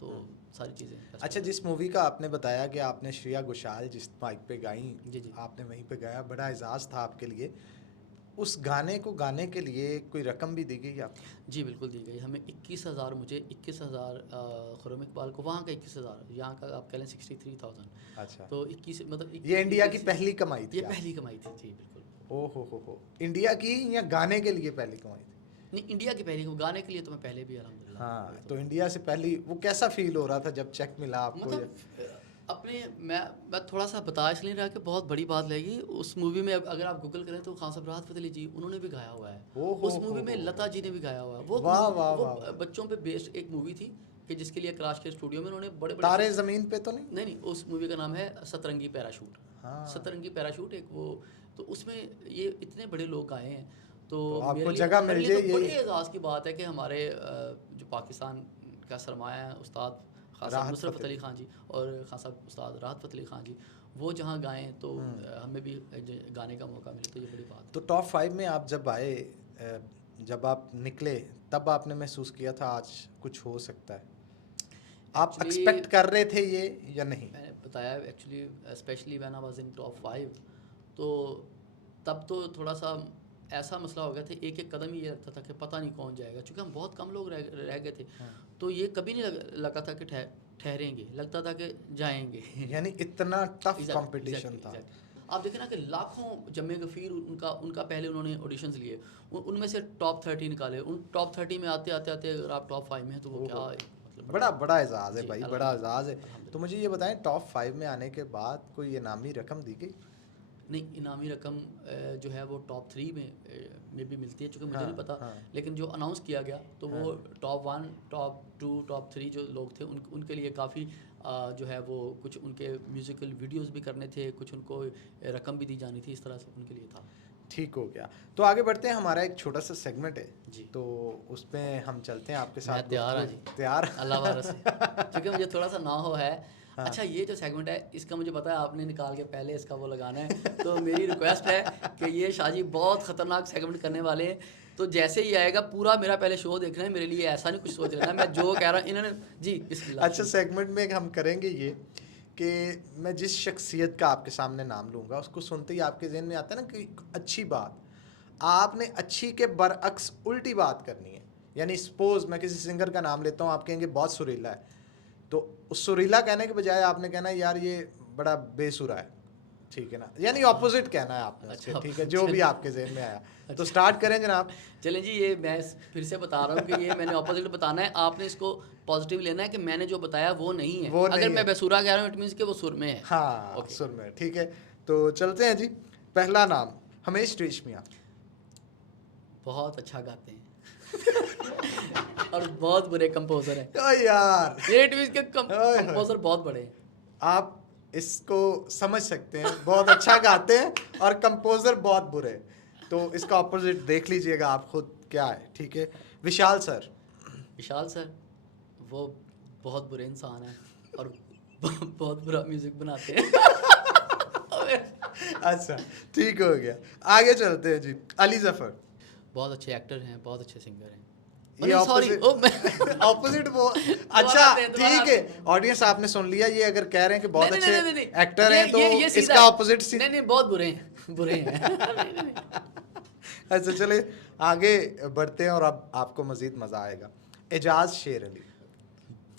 तो सारी चीज़ें अच्छा, जिस मूवी का आपने बताया कि आपने श्रेया घोषाल जिस माइक पे गाई, जी जी आपने वहीं पे गाया, बड़ा एजाज़ था आपके लिए। उस गाने को गाने के लिए कोई रकम भी दी गई आपको? जी बिल्कुल दी गई हमें 21,000 मुझे 21,000 खुर्रम इकबाल को वहाँ का 21,000 यहाँ का आप कह लें 63,000। अच्छा, तो 21 मतलब ये 21 इंडिया की 21 पहली कमाई ये थी आप? पहली कमाई थी जी बिल्कुल। ओ हो, इंडिया की या गाने के लिए पहली कमाई थी? नहीं इंडिया की पहली गाने के लिए तो मैं पहले भी अल्हम्दुलिल्लाह वही हाँ, तो तो इंडिया से पहली वो कैसा फील हो रहा था जब चेक मिला आपको? मतलब अपने मैं थोड़ा सा बता इसलिए रहा कि बहुत बड़ी बात लगेगी उस मूवी में। अगर आप गूगल करें तो खान साहब राहत फ़तेह अली जी उन्होंने भी गाया हुआ है। ओ उस मूवी में लता जी ने भी गाया हुआ है। वो वाह वाह वो वाह वाह। बच्चों पे बेस्ड एक मूवी थी कि जिसके लिए क्राश के स्टूडियो में उन्होंने बड़े बड़े तारे ज़मीन पे तो नहीं? नहीं नहीं उस मूवी का नाम है सतरंगी पैराशूट। हाँ, सतरंगी पैराशूट एक वो तो उसमें ये इतने बड़े लोग आए हैं। तो तो आपको मेरे लिए जगह मेरे मिल लिए जाए तो बड़े यही एजाज़ की बात है कि हमारे जो पाकिस्तान का सरमाया है उस्ताद खान साहब राहत नुसरत फ़तेह फ़तेह अली अली। खान जी और खान साहब उस्ताद राहत फ़तेह अली खान जी वो जहाँ गाएं तो हमें भी गाने का मौका मिले तो ये बड़ी बात है। तो टॉप 5 में आप जब आए, जब आप निकले, तब आपने महसूस किया था आज कुछ हो सकता है? आप एक्चुअली एक्सपेक्ट कर रहे थे ये या नहीं? मैंने बताया actually specially when I was in top 5 तो तब तो थोड़ा सा ऐसा मसला हो गया था एक एक कदम ही ये लगता था कि पता नहीं कौन जाएगा क्योंकि हम बहुत कम लोग रह गए थे। तो ये कभी नहीं लगा था कि ठहरेंगे लगता था कि जाएंगे। यानी इतना टफ एग्जैक्टली कंपटीशन था। एग्जैक्टली आप देखें ना कि लाखों जम्मे गफ़ीर उनका उनका पहले उन्होंने ऑडिशंस लिए उनमें से टॉप 30 निकाले। उन टॉप 30 में आते आते आते अगर आप टॉप 5 में हैं तो वो क्या ओहो, मतलब बड़ा बड़ा एजाज़ है जी भाई, बड़ा अल्हम्दुलिल्लाह एजाज़ है। तो अल्हम्दुलिल्लाह। मुझे ये बताएं, टॉप 5 में आने के बाद कोई इनामी रकम दी गई? नहीं इनामी रकम जो है वो टॉप 3 में भी मिलती है चूँकि मुझे हाँ, नहीं पता। हाँ, लेकिन जो अनाउंस किया गया तो हाँ। वो टॉप 1 टॉप 2 टॉप 3 जो लोग थे उनके लिए काफ़ी जो है वो कुछ उनके म्यूज़िकल वीडियोस भी करने थे कुछ उनको रकम भी दी जानी थी इस तरह से उनके लिए था। ठीक हो गया। तो आगे बढ़ते हैं, हमारा एक छोटा सा सेगमेंट है, जी तो उसमें हम चलते हैं आपके मैं साथ तैयार हाँ गुफ्तगू। जी तैयार? अल्लाह वाला से क्योंकि मुझे थोड़ा सा ना हो है। हाँ। अच्छा ये जो सेगमेंट है इसका मुझे पता है आपने निकाल के पहले इसका वो लगाना है तो मेरी रिक्वेस्ट है कि ये शाहजी बहुत ख़तरनाक सेगमेंट करने वाले हैं। तो जैसे ही आएगा पूरा मेरा पहले शो देखना है मेरे लिए ऐसा नहीं कुछ सोच लेना मैं जो कह रहा हूँ इन्होंने जी बिस्मिल्लाह अच्छा, सेगमेंट में हम करेंगे ये कि मैं जिस शख्सियत का आपके सामने नाम लूँगा उसको सुनते ही आपके जहन में आता है ना कि अच्छी बात, आपने अच्छी के बरअक्स उल्टी बात करनी है। यानी सपोज मैं किसी सिंगर का नाम लेता हूँ, आप कहेंगे बहुत सुरीला है, तो उस सुरीला कहने के बजाय आपने कहना है यार ये बड़ा बेसुरा है, ठीक है ना? यानी ऑपोजिट कहना है आपने उसके, अच्छा ठीक है, जो भी आपके जहन में आया। तो अच्छा स्टार्ट करें जनाब। चलें जी ये मैं फिर से बता रहा हूँ कि ये मैंने ऑपोजिट बताना है आपने इसको पॉजिटिव लेना है कि मैंने जो बताया वो नहीं है। वो अगर नहीं मैं है। बेसुरा कह रहा हूँ इट मीन्स कि वो सुर में है। हाँ, ओके सुर में, ठीक है। तो चलते हैं जी। पहला नाम हमेश रेशमिया। बहुत अच्छा गाते हैं और बहुत बुरे कंपोजर हैं। ओ यार, ये इट मीन्स के ओए होए। कंपोजर बहुत बड़े हैं। आप इसको समझ सकते हैं, बहुत अच्छा गाते हैं और कंपोजर बहुत बुरे। तो इसका ऑपोजिट देख लीजिएगा आप खुद क्या है, ठीक है। विशाल सर। विशाल सर वो बहुत बुरे इंसान हैं और बहुत बुरा म्यूजिक बनाते हैं। अच्छा, ठीक हो गया। आगे चलते हैं जी। अली जफर। बहुत अच्छे एक्टर हैं बहुत अच्छे सिंगर हैं। ये सॉरी ऑपोजिट ओ मैं ऑपोजिट वो। अच्छा, दोबारा आते हैं, दोबारा ठीक आते है, हैं। ऑडियंस आपने सुन लिया। ये अगर कह रहे हैं कि बहुत नहीं, अच्छे नहीं, नहीं, नहीं, नहीं। एक्टर हैं तो ये सीधा इसका है। ऑपोजिट नहीं नहीं बहुत बुरे हैं बुरे हैं। नहीं, नहीं, नहीं। अच्छा, चले आगे बढ़ते हैं और अब आपको मजीद मजा आएगा। एजाज शेर अली।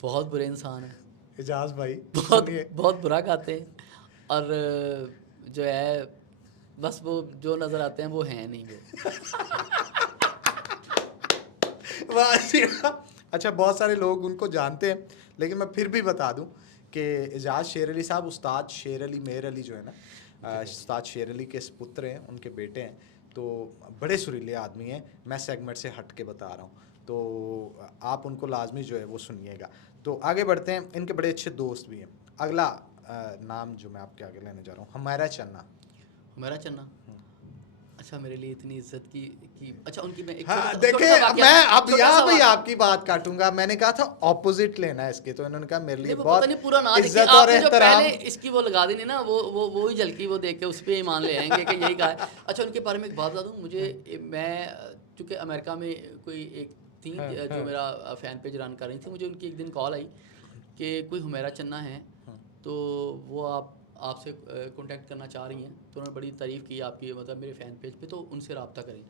बहुत बुरे इंसान हैं एजाज भाई बहुत सुनिए। बहुत बुरा गाते हैं और जो है बस वो जो नज़र आते हैं वो हैं नहीं वो। वाह जी वाह। अच्छा, बहुत सारे लोग उनको जानते हैं, लेकिन मैं फिर भी बता दूं कि एजाज शेर अली साहब उस्ताद शेर अली मेहर अली जो है ना, उस्ताद शेर अली के पुत्र हैं, उनके बेटे हैं। तो बड़े सुरीले आदमी हैं। मैं सेगमेंट से हट के बता रहा हूँ, तो आप उनको लाजमी जो है वो सुनिएगा। तो आगे बढ़ते हैं। इनके बड़े अच्छे दोस्त भी हैं। अगला नाम जो मैं आपके आगे लेने जा रहा हूँ, हमारा चन्ना। हमारा चन्ना अच्छा मेरे लिए इतनी इज्जत की अच्छा उनकी मैं एक हाँ छोटा देखे, सा वाकया मैं अब छोटा यहाँ सा भी वाकया आपकी बात काटूंगा। मैंने कहा था ऑपोजिट लेना है इसके, तो इन्होंने कहा मेरे लिए नहीं वो पता बहुत नहीं पूरा ना देखिए, इज्जत और आपने जो एहतराम। पहले इसकी वो लगा दी नहीं ना, वो ही झलकी वो देख के उस पे ही मान ले आएंगे कि यही कहा है। अच्छा उनके बारे में एक बात बता दूं, मुझे मैं चूंकि अमेरिका में कोई एक थी हाँ, जो हाँ, मेरा फैन पेज रन कर रही थी, मुझे उनकी एक दिन कॉल आई कि कोई हुमैरा चन्ना है, तो वो आपसे कांटेक्ट करना चाह रही हैं, तो उन्होंने बड़ी तारीफ़ की आपकी, मतलब मेरे फ़ैन पेज पे, तो उनसे रब्ता करें।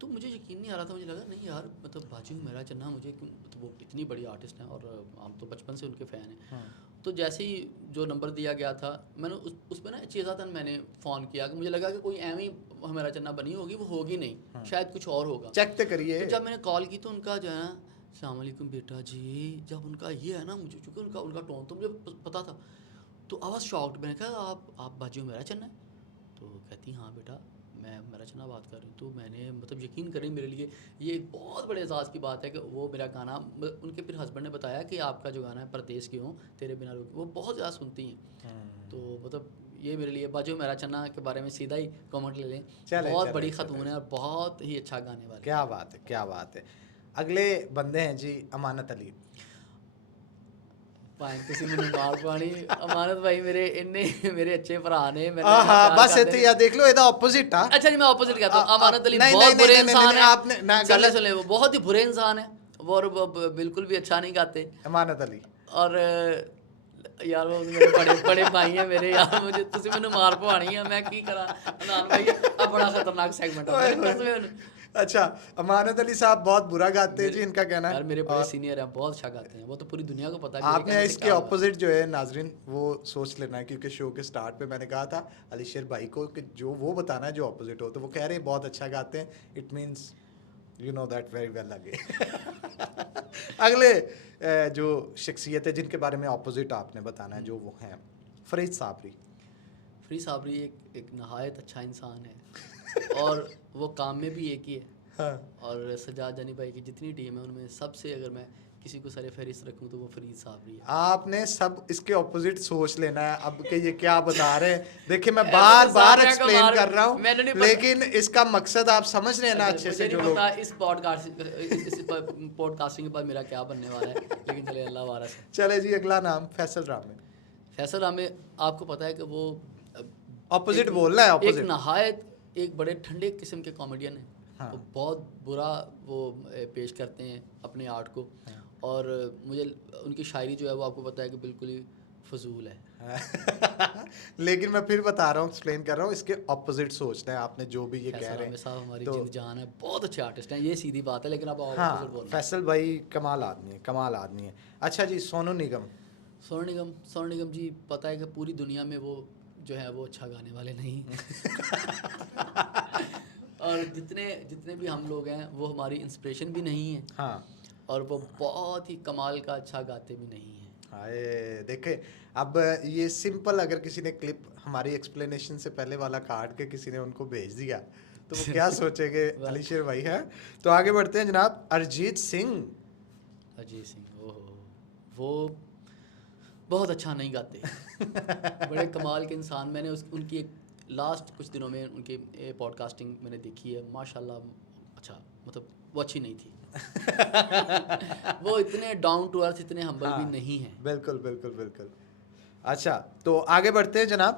तो मुझे यकीन नहीं आ रहा था, मुझे लगा नहीं यार, मतलब बाजी हुमैरा चन्ना मुझे क्यों, मतलब वो इतनी बड़ी आर्टिस्ट हैं और हम तो बचपन से उनके फ़ैन हैं। हाँ। तो जैसे ही जो नंबर दिया गया था, मैंने उस पर ना चेज़ातन मैंने फ़ोन किया कि मुझे लगा कि कोई एवं ही हमारा चन्ना बनी होगी, वो होगी नहीं, शायद कुछ और होगा। चेक तो करिए। तो जब मैंने कॉल की तो उनका जो है अस्सलाम वालेकुम बेटा जी, जब उनका ये है ना, मुझे चूँकि उनका उनका टोन तो मुझे पता था, तो आई वाज शॉक्ड। मैंने कहा आप बाजी हुमैरा चन्ना है? तो कहती हाँ बेटा मैं हुमैरा चन्ना बात कर रही हूँ। तो मैंने मतलब यकीन करें, मेरे लिए ये एक बहुत बड़े एजाज़ की बात है कि वो मेरा गाना उनके फिर हस्बैंड ने बताया कि आपका जो गाना है परदेस की हूँ तेरे बिना रुके, वो बहुत ज़्यादा सुनती हैं। तो मतलब ये मेरे लिए बाजी हुमैरा चन्ना के बारे में सीधा ही कमेंट ले लें, चले बहुत चले बड़ी चले, खतून है और बहुत ही अच्छा गाने वाले। क्या बात है, क्या बात है। अगले बंदे हैं जी अमानत अली। ਭਾਵੇਂ ਤੁਸੀਂ ਮੈਨੂੰ ਮਾਰ ਪਾਣੀ, ਅਮਾਨਤ ਭਾਈ ਮੇਰੇ ਇੰਨੇ ਮੇਰੇ अच्छे भरा ने, मैंने आहा, प्यार बस करते इतने हैं। या देख लो, ਇਹਦਾ ऑपोजिट आ। अच्छा जी मैं ऑपोजिट कहता हूँ, अमानत अली नहीं, बहुत नहीं, बुरे नहीं, नहीं, इंसान नहीं, है, आपने ना सुन ले गलत। सुन ले, वो बहुत ही बुरे इंसान है, वो और वो बिल्कुल भी अच्छा नहीं गाते। अमानत अली। और यार वो मेरे बड़े बड़े भाई हैं मेरे यार, मुझे ਤੁਸੀਂ ਮੈਨੂੰ ਮਾਰ ਪਵਾਣੀ ਹੈ, ਮੈਂ ਕੀ ਕਰਾਂ ਅਨਾਨ ਭਾਈ, ਆ बड़ा खतरनाक सेगमेंट है ओए मेरे होए। कसम। अच्छा, अमानत अली साहब बहुत बुरा गाते हैं जी, इनका कहना यार है। मेरे बड़े और सीनियर हैं, बहुत अच्छा गाते हैं वो, तो पूरी दुनिया को पता है मेरे आपने कहने से इसके क्या होगा। ऑपोजिट जो है नाजरीन वो सोच लेना है, क्योंकि शो के स्टार्ट पे मैंने कहा था अलीशेर भाई को कि जो वो बताना है जो ऑपोजिट हो, तो वो कह रहे हैं बहुत अच्छा गाते हैं, it means you know that very well आगे। अगले जो शख्सियत है जिनके बारे में ऑपोजिट आपने बताना है, जो वो हैं फरीद साबरी। फ्री साबरी एक नहायत अच्छा इंसान है और वो काम में भी एक ही है। हाँ। और सजाद जानी भाई की जितनी टीम है उनमें सबसे अगर मैं किसी को सर फहरिस्त रखूं तो वो फरीद साबरी है। आपने सब इसके ऑपोजिट सोच लेना है अब कि ये क्या बता रहे हैं। देखिए मैं ऐसे बार तो बार सामने आकर एक्सप्लेन मार, कर रहा हूँ, मैंने नहीं पता। लेकिन इसका मकसद आप समझ रहे हैं ना अच्छा, अच्छे मुझे से, नहीं जो लोग। पता इस पॉडकास्टिंग के बाद मेरा क्या बनने वाला है, लेकिन चले अल्लाह वारस है। चले जी, अगला नाम फैसल रामे। फैसल रामे, आपको पता है कि वो ऑपोजिट एक- बोलना है, एक ऑपोजिट। नहायत एक बड़े ठंडे किस्म के कॉमेडियन हैं। हाँ। वो बहुत बुरा वो पेश करते हैं अपने आर्ट को, और मुझे उनकी शायरी जो है वो आपको पता है कि बिल्कुल ही फजूल है। लेकिन मैं फिर बता रहा हूँ, एक्सप्लेन कर रहा हूँ, इसके ऑपोजिट सोचना है आपने जो भी ये कह फैसल रहे रामे साहब हमारी तो। जिंद जान है, बहुत अच्छे आर्टिस्ट हैं, ये सीधी बात है, लेकिन अब ऑपोजिट हाँ, बोलना। फैसल भाई कमाल आदमी है, कमाल आदमी है। अच्छा जी, सोनू निगम। स्वर्ण निगम जी, पता है कि पूरी दुनिया में वो जो है वो अच्छा गाने वाले नहीं। और जितने जितने भी हम लोग हैं वो हमारी इंस्पिरेशन भी नहीं है, हाँ। और वो बहुत ही कमाल का अच्छा गाते भी नहीं हैं। हाय देखे, अब ये सिंपल अगर किसी ने क्लिप हमारी एक्सप्लेनेशन से पहले वाला काट के किसी ने उनको भेज दिया तो वो क्या सोचेंगे अलीशेर भाई है। तो आगे बढ़ते हैं जनाब, अरिजीत सिंह। अजय सिंह, ओहो, वो बहुत अच्छा नहीं गाते। बड़े कमाल के इंसान, मैंने उनकी एक लास्ट कुछ दिनों में उनकी पॉडकास्टिंग मैंने देखी है, माशाल्लाह, अच्छा मतलब वो अच्छी नहीं थी। वो इतने डाउन टू अर्थ, इतने हम्बल हाँ, भी नहीं हैं। बिल्कुल बिल्कुल बिल्कुल। अच्छा, तो आगे बढ़ते हैं जनाब।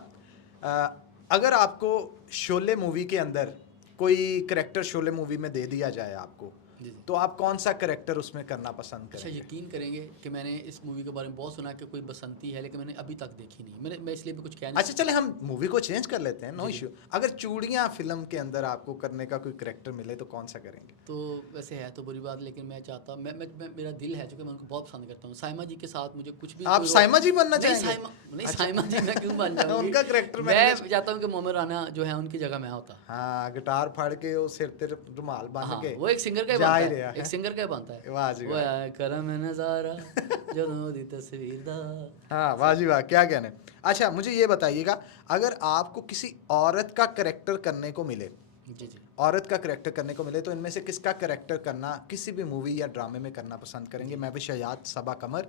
अगर आपको शोले मूवी के अंदर कोई करेक्टर शोले मूवी में दे दिया जाए आपको, जी जी। तो आप कौन सा करेक्टर उसमें करना पसंद अच्छा, करेंगे? यकीन करेंगे कि मैंने इस मूवी के बारे में बहुत सुना कि कोई बसंती है, लेकिन मैंने अभी तक देखी नहीं। मैं इसलिए भी कुछ कह नहीं अच्छा चले, हम मूवी को चेंज कर लेते हैं, नो जी, जी। इशू। अगर चूड़ियाँ फिल्म के अंदर आपको करने का कोई करेक्टर मिले तो कौन सा करेंगे? तो वैसे है तो बुरी बात, लेकिन मैं चाहता मेरा दिल है, चूँकि मैं उनको बहुत पसंद करता हूँ। साइमा जी के साथ मुझे कुछ भी आप कोई साइमा जी बनना नहीं, चाहेंगे? नहीं अच्छा। साइमा जी मैं क्यों बन जाऊँगी। उनका करेक्टर मैं मैंने चाहता हूँ कि मोहम्मद राना जो है उनकी जगह मैं होता। हाँ, गिटार फाड़ के वो सिर ते रुमाल बांध हाँ, के वो एक सिंगर का ही जा बनता ही है, रहा एक सिंगर का ही बनता है। वाह जी वो वाह। है करम नज़ारा ਜਦੋਂ ਦੀ तस्वीर दा। हाँ वाह जी वाह, क्या कहने। अच्छा मुझे ये बताइएगा, अगर आपको किसी औरत का करेक्टर करने को मिले, जी जी। औरत का करेक्टर करने को मिले, तो इनमें से किसका करेक्टर करना किसी भी मूवी या ड्रामे में करना पसंद करेंगे? मैं भी शहजाद, सबा कमर,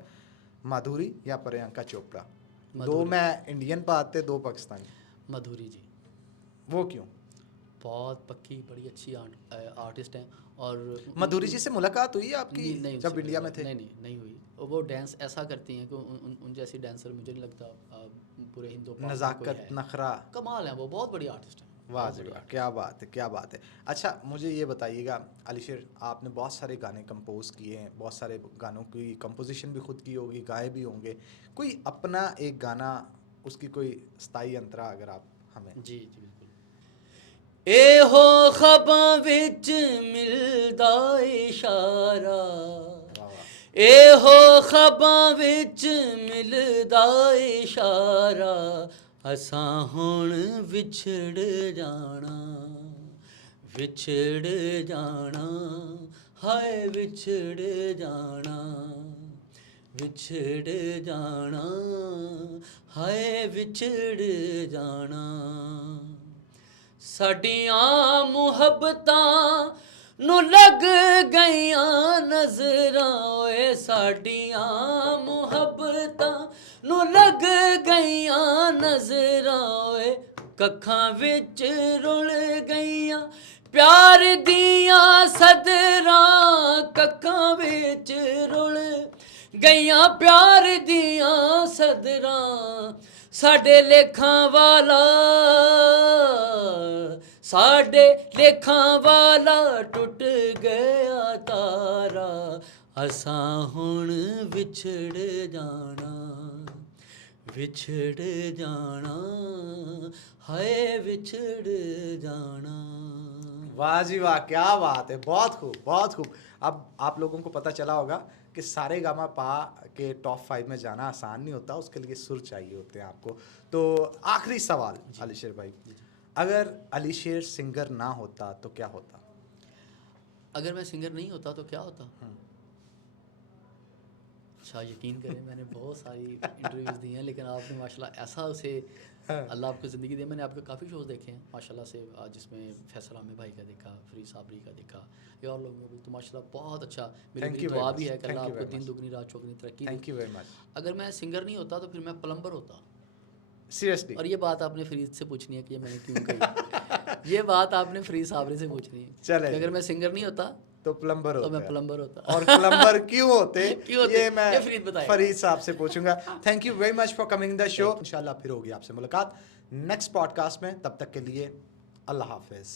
माधुरी या प्रियंका चोपड़ा। दो माधुरी। मैं इंडियन पाते, दो पाकिस्तानी। माधुरी जी, वो क्यों? बहुत पक्की बड़ी अच्छी आर्टिस्ट हैं और मधुरी जी से मुलाकात हुई आपकी नहीं नहीं जब उनसे इंडिया में नहीं थे? नहीं हुई। और वो डांस ऐसा करती हैं कि उन जैसी डांसर मुझे नहीं लगता पूरे हिंदू पाक में कोई नज़ाकत, है। नखरा। कमाल है वो, बहुत बड़ी आर्टिस्ट है। वाह बहुत जी बड़ी वाह, artist। क्या बात है, क्या बात है। अच्छा मुझे ये बताइएगा अलीशेर, आपने बहुत सारे गाने कंपोज किए हैं, बहुत सारे गानों की कंपोजिशन भी खुद की होगी, गाए भी होंगे। कोई अपना एक गाना, उसकी कोई स्थाई अंतरा अगर आप हमें। जी जी बिल्कुल। ए हो खबां विच मिलदा इशारा, वाह वाह। ए हो खबां विच मिलदा इशारा, असां हुण विछड़ जाना, विछड़ जाना, हाय विछड़ जाना, विछड़ जाना, हाय विछड़ जाना। साडियां मुहब्बतां ਨੂੰ ਲੱਗ ਗਈਆਂ ਨਜ਼ਰਾਂ ਓਏ, ਸਾਡੀਆਂ ਮੁਹੱਬਤਾਂ ਨੂੰ ਲੱਗ ਗਈਆਂ ਨਜ਼ਰਾਂ ਓਏ, ਕੱਖਾਂ ਵਿੱਚ ਰੁਲ ਗਈਆਂ ਪਿਆਰ ਦੀਆਂ ਸਦਰਾਂ, ਕੱਖਾਂ ਵਿੱਚ ਰੁਲ ਗਈਆਂ ਪਿਆਰ ਦੀਆਂ ਸਦਰਾਂ। ਸਾਡੇ ਲੇਖਾਂ ਵਾਲਾ, ਸਾਡੇ ਲੇਖਾਂ ਵਾਲਾ ਟੁੱਟ ਗਿਆ ਤਾਰਾ, ਅਸਾਂ ਹੁਣ ਵਿਛੜ ਜਾਣਾ, ਵਿਛੜ ਜਾਣਾ, ਹਾਏ ਵਿਛੜ ਜਾਣਾ। वाह जी वाह, क्या बात है, बहुत खूब बहुत खूब। अब आप लोगों को पता चला होगा कि सारे गामा पा के टॉप 5 में जाना आसान नहीं होता, उसके लिए सुर चाहिए होते हैं आपको। तो आखिरी सवाल अलीशेर भाई, अगर अलीशेर सिंगर ना होता तो क्या होता? अगर मैं सिंगर नहीं होता तो क्या होता? अच्छा यकीन करें मैंने बहुत सारी इंटरव्यूज़ दी हैं, लेकिन आपने माशाल्लाह ऐसा उसे अल्लाह आपको ज़िंदगी दे। मैंने आपके काफ़ी शोज़ देखे हैं माशाल्लाह से, जिसमें फैसल आमिर भाई का देखा, फरीद साबरी का देखा, या और लोगों को भी, तो माशाल्लाह बहुत अच्छा। Thank मेरी you very दुआ much. भी है कि Thank अल्लाह you आपको very दिन much. दुगनी रात चौगनी तरक्की thank they. You very much. अगर मैं सिंगर नहीं होता तो फिर मैं प्लम्बर होता। सीरियसली? और ये बात आपने फरीद से पूछनी है कि ये मैंने क्यों कही। ये बात आपने फरीद साबरी से पूछनी है चले कि अगर जी। मैं सिंगर नहीं होता तो प्लम्बर तो मैं होते हैं। प्लम्बर होता। और प्लम्बर क्यों होते क्यों होते? ये मैं ये फरीद बताएगा। फरीद साहब से पूछूंगा। Thank you very much for coming the show. इंशाल्लाह फिर होगी आपसे मुलाकात नेक्स्ट पॉडकास्ट में, तब तक के लिए अल्लाह हाफिज।